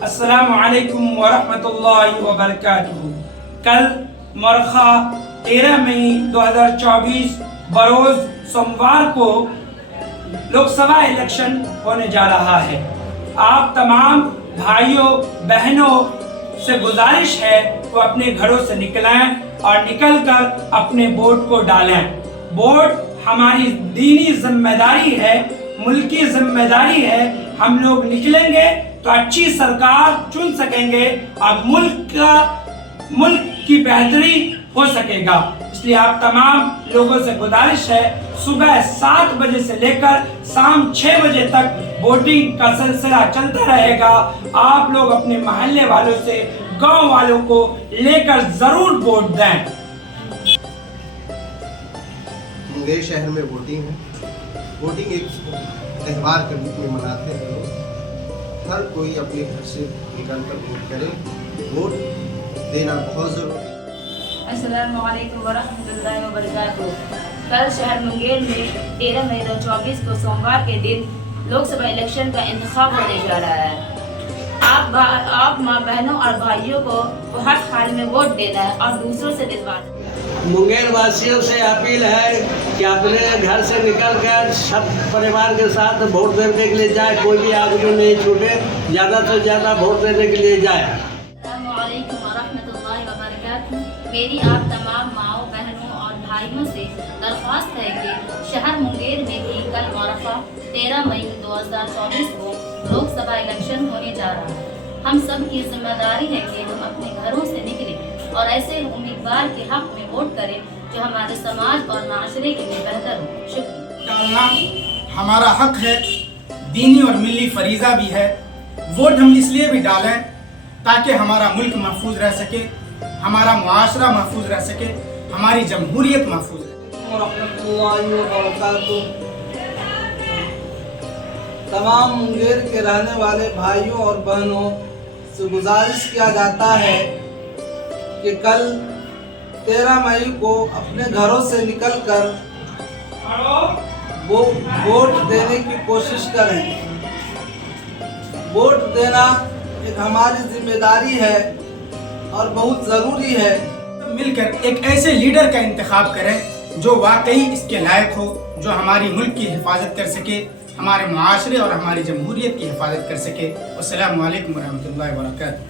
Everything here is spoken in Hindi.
अस्सलामु अलैकुम वरहमतुल्लाहि वबरकातुहू। कल मरखा 13 मई 2024 बरोज सोमवार को लोकसभा इलेक्शन होने जा रहा है। आप तमाम भाइयों बहनों से गुजारिश है वो अपने घरों से निकलें और निकलकर अपने वोट को डालें। वोट हमारी दीनी जिम्मेदारी है, मुल्की जिम्मेदारी है। हम लोग निकलेंगे तो अच्छी सरकार चुन सकेंगे और मुल्क की बेहतरी हो सकेगा। इसलिए आप तमाम लोगों से गुजारिश है, सुबह 7 बजे से लेकर शाम 6 बजे तक वोटिंग का सिलसिला चलता रहेगा। आप लोग अपने मोहल्ले वालों से, गांव वालों को लेकर जरूर वोट दें। मुंगेर शहर में वोटिंग है। वोटिंग एक त्यौहार के रूप में मनाते हैं लोग। हर कोई अपने घर से निकलकर वोट करे। वोट देना बहुत जरूरी है। अस्सलामु अलैकुम वरहमतुल्लाहि वबरकातुहू। कल शहर मुंगेर में 13 मई 2024 को सोमवार के दिन लोकसभा इलेक्शन का इंतखाब होने जा रहा है। आप माँ बहनों और भाइयों को हर हाल में वोट देना है और दूसरों से दिलवाना है। मुंगेर वासियों से अपील है कि अपने घर से निकलकर सब परिवार के साथ वोट देने के लिए जाए। कोई भी आदमी नहीं छूटे, ज़्यादा से ज़्यादा वोट देने के लिए जाए। अस्सलामु अलैकुम वरहमतुल्लाहि वबरकातुहू। मेरी आप तमाम माओ बहनों और भाइयों से दरख्वास्त है कि शहर मुंगेर में भी कल मरखा 13 मई 2024 को लोकसभा इलेक्शन होने जा रहा है। हम सब की जिम्मेदारी है कि हम अपने घरों से निकलें और ऐसे उम्मीदवार के हक में वोट करें जो हमारे समाज और माशरे के लिए बेहतर हो। शुक्रिया। डालना हमारा हक है, दीनी और मिली फरीज़ा भी है। वोट हम इसलिए भी डालें ताकि हमारा मुल्क महफूज रह सके, हमारा मुआशरा महफूज रह सके, हमारी जमहूरियत महफूज रहे। तमाम मुंगेर के रहने वाले भाइयों और बहनों से गुजारिश किया जाता है कि कल 13 मई को अपने घरों से निकलकर वो वोट देने की कोशिश करें। वोट देना एक हमारी जिम्मेदारी है और बहुत ज़रूरी है। मिलकर एक ऐसे लीडर का इंतखाब करें जो वाकई इसके लायक हो, जो हमारी मुल्क की हिफाजत कर सके, हमारे मुआशरे और हमारी जमहूरियत की हिफाजत कर सके। अस्सलामु अलैकुम वरहमतुल्लाहि वबरकातुहू।